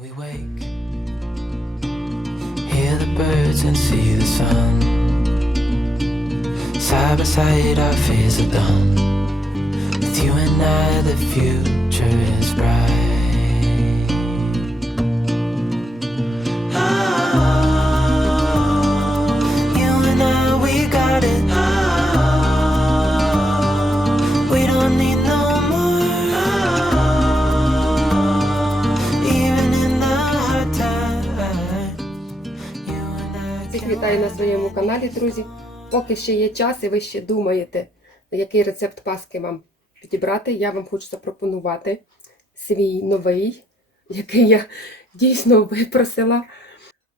we wake, hear the birds and see the sun. Side by side, our fears are done. With you and I, the future is bright. Вітаю на своєму каналі, друзі. Поки ще є час, і ви ще думаєте, який рецепт паски вам підібрати. Я вам хочу запропонувати свій новий, який я дійсно випросила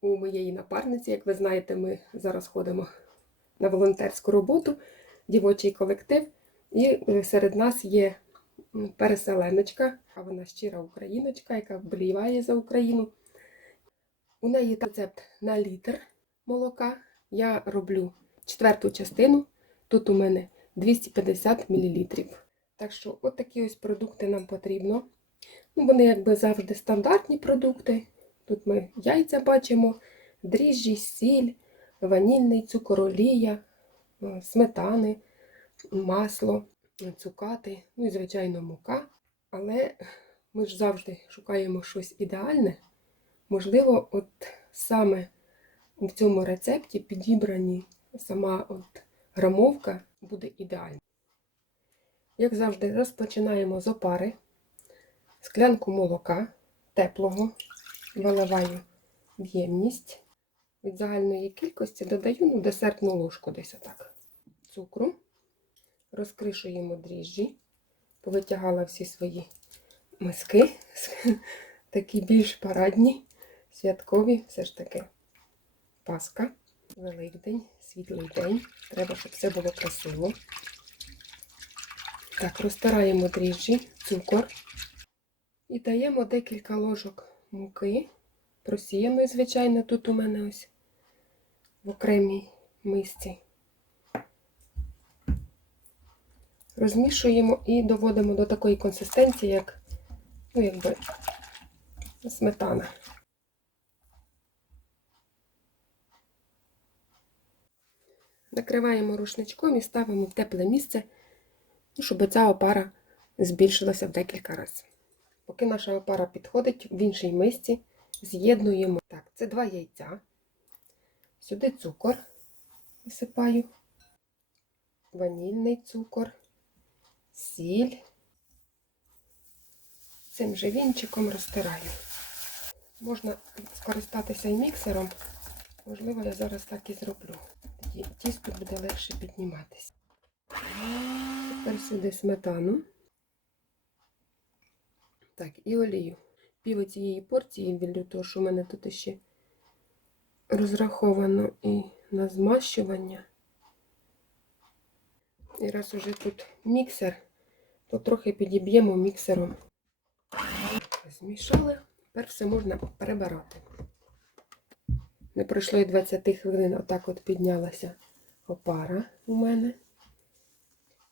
у моєї напарниці. Як ви знаєте, ми зараз ходимо на волонтерську роботу, дівочий колектив. І е, серед нас є переселеночка, а вона щира україночка, яка вболіває за Україну. У неї рецепт на літр молока. Я роблю четверту частину. Тут у мене 250 мл. Так що, от такі ось продукти нам потрібно. Ну, вони якби завжди стандартні продукти. Тут ми яйця бачимо, дріжджі, сіль, ванільний цукор, олія, е, сметани, масло, цукати, ну і, звичайно, мука. Але ми ж завжди шукаємо щось ідеальне. Можливо, от саме в цьому рецепті підібрані сама от грамовка буде ідеальна. Як завжди, розпочинаємо з опари, склянку молока теплого, виливаю в ємність. Від загальної кількості додаю ну, десертну ложку десь отак цукру, розкришуємо дріжджі, повитягала всі свої миски, такі більш парадні, святкові, все ж таки. Пасха, Великдень, світлий день. Треба, щоб все було красиво. Так, розтираємо дріжджі, цукор і даємо декілька ложок муки. Просіяної, звичайно, тут у мене ось в окремій мисці. Розмішуємо і доводимо до такої консистенції, як, ну, якби сметана. Накриваємо рушничком і ставимо в тепле місце, ну, щоб ця опара збільшилася в декілька разів. Поки наша опара підходить в іншій мисці, з'єднуємо. Так, це два яйця. Сюди цукор висипаю, ванільний цукор, сіль. Цим же вінчиком розтираю. Можна скористатися і міксером. Можливо, я зараз так і зроблю. Тісто буде легше підніматися. Тепер сюди сметану. Так, і олію. Пів цієї порції віллю, тому що в мене тут ще розраховано і на змащування. І раз уже тут міксер, то трохи підіб'ємо міксером. Змішали, тепер все можна перебирати. Не пройшло і 20 хвилин, отак от піднялася опара у мене.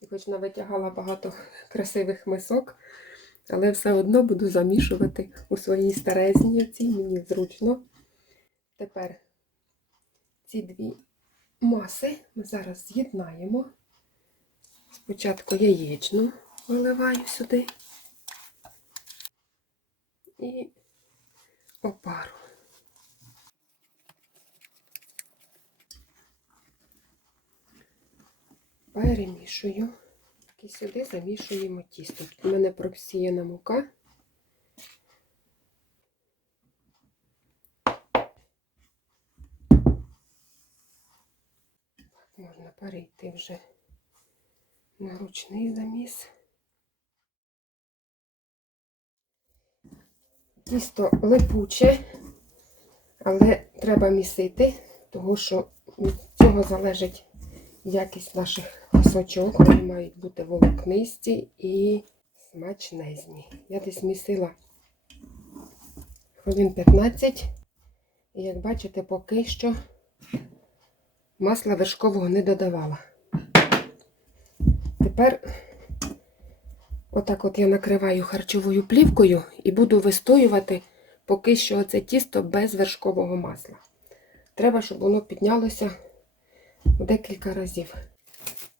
І хоч навитягала багато красивих мисок, але все одно буду замішувати у своїй старезній оцій, мені зручно. Тепер ці дві маси ми зараз з'єднаємо. Спочатку яєчну виливаю сюди і опару. Перемішую. І сюди замішуємо тісто. Тут у мене просіяна мука. Можна перейти вже на ручний заміс. Тісто липуче, але треба місити, тому що від цього залежить якість наших пасочок. Вони мають бути волокнисті і смачнезні. Я десь місила хвилин 15. І як бачите, поки що масла вершкового не додавала. Тепер отак от я накриваю харчовою плівкою і буду вистоювати поки що це тісто без вершкового масла. Треба, щоб воно піднялося декілька разів.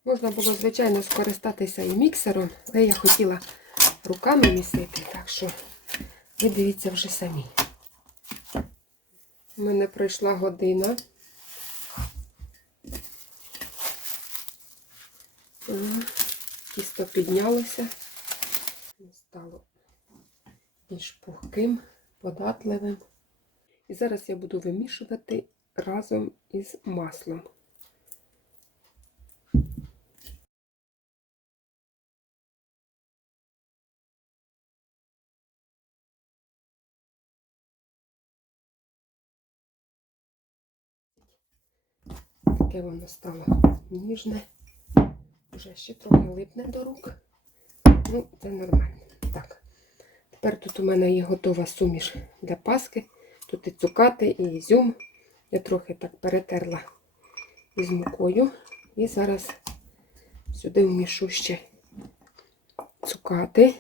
Можна було, звичайно, скористатися і міксером, але я хотіла руками місити, так що ви дивіться вже самі. У мене пройшла година. Тісто піднялося, стало більш пухким, податливим. І зараз я буду вимішувати разом із маслом. Таке воно стало ніжне. Вже ще трохи липне до рук. Ну, це нормально. Так. Тепер тут у мене є готова суміш для паски. Тут і цукати, і ізюм. Я трохи так перетерла із мукою. І зараз сюди вмішу ще цукати.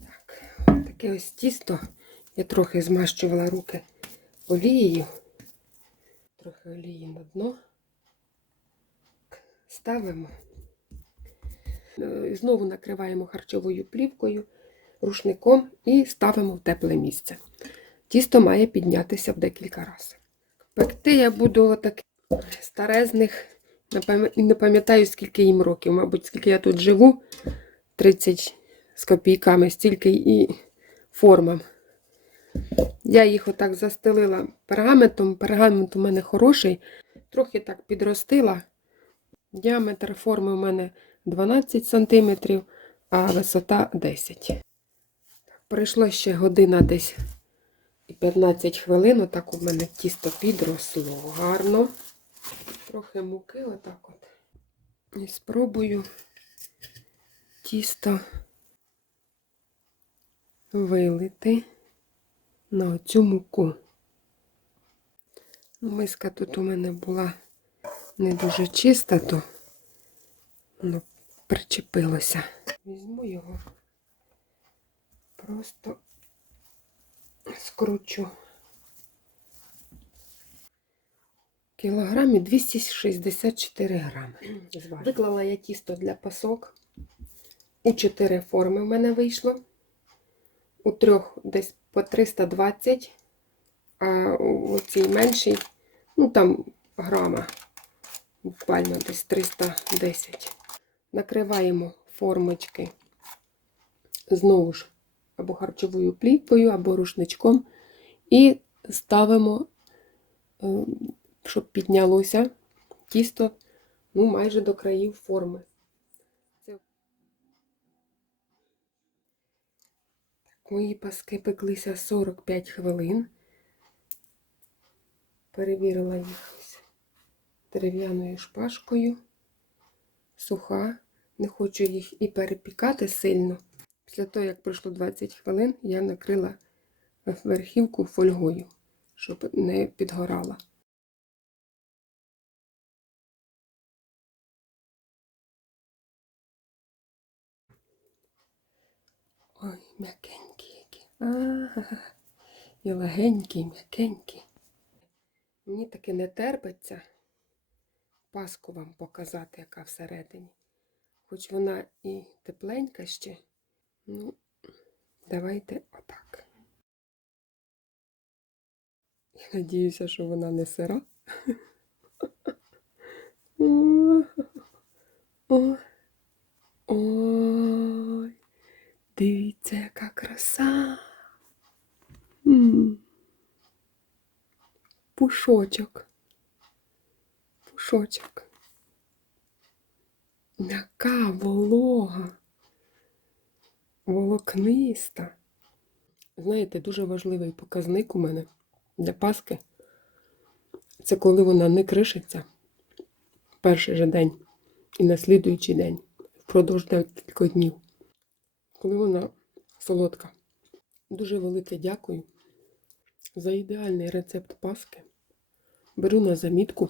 Так, таке ось тісто. Я трохи змащувала руки олією. Трохи олії на дно. Ставимо. Е, Знову накриваємо харчовою плівкою, рушником і ставимо в тепле місце. Тісто має піднятися в декілька разів. Пекти я буду таких старезних, не пам'ятаю, скільки їм років. Мабуть, скільки я тут живу, 30 з копійками, стільки і формам. Я їх отак застелила пергаментом. Пергамент у мене хороший. Трохи так підростила. Діаметр форми у мене 12 см, а висота 10 Пройшло ще година десь і 15 хвилин. Отак у мене тісто підросло гарно. Трохи муки отак от. І спробую тісто вилити на оцю муку. Миска тут у мене була не дуже чиста, то воно причепилося. Візьму його, просто скручу. Кілограмі 264 грами. Виклала я тісто для пасок. У 4 форми в мене вийшло. У трьох десь по 320, а у цій меншій, ну там грама, буквально десь 310. Накриваємо формочки знову ж або харчовою плівкою, або рушничком, і ставимо, е, щоб піднялося тісто ну, майже до країв форми. Мої паски пеклися 45 хвилин. Перевірила їх дерев'яною шпажкою. Суха. Не хочу їх і перепікати сильно. Після того, як пройшло 20 хвилин, я накрила верхівку фольгою, щоб не підгорала. Ой, м'якенькі які. Ага. І легенькі, і м'якенькі. Мені таки не терпиться паску вам показати, яка всередині. Хоч вона і тепленька ще. Ну, давайте отак. Я надіюся, що вона не сира. Ой, дивіться, яка краса. М. Пушочок. Пушочок. М'яка волога. Волокниста. Знаєте, дуже важливий показник у мене для паски. Це коли вона не кришиться перший же день і на слідуючий день впродовж декількох днів. Коли вона солодка. Дуже велике дякую за ідеальний рецепт паски. Беру на замітку.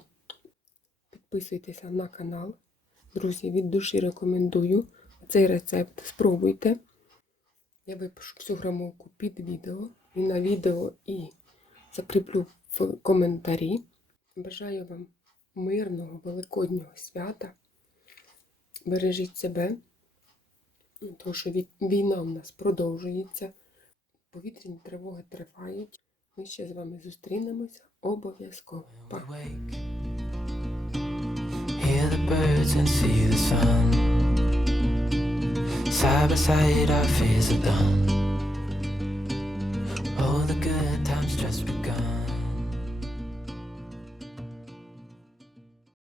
Підписуйтеся на канал. Друзі, від душі рекомендую цей рецепт. Спробуйте. Я випишу всю грамовку під відео і на відео і закріплю в коментарі. Бажаю вам мирного великоднього свята. Бережіть себе, тому що війна в нас продовжується. Повітряні тривоги тривають. Ми ще з вами зустрінемося обов'язково. Side by side, our fears are done. All the good times just begun.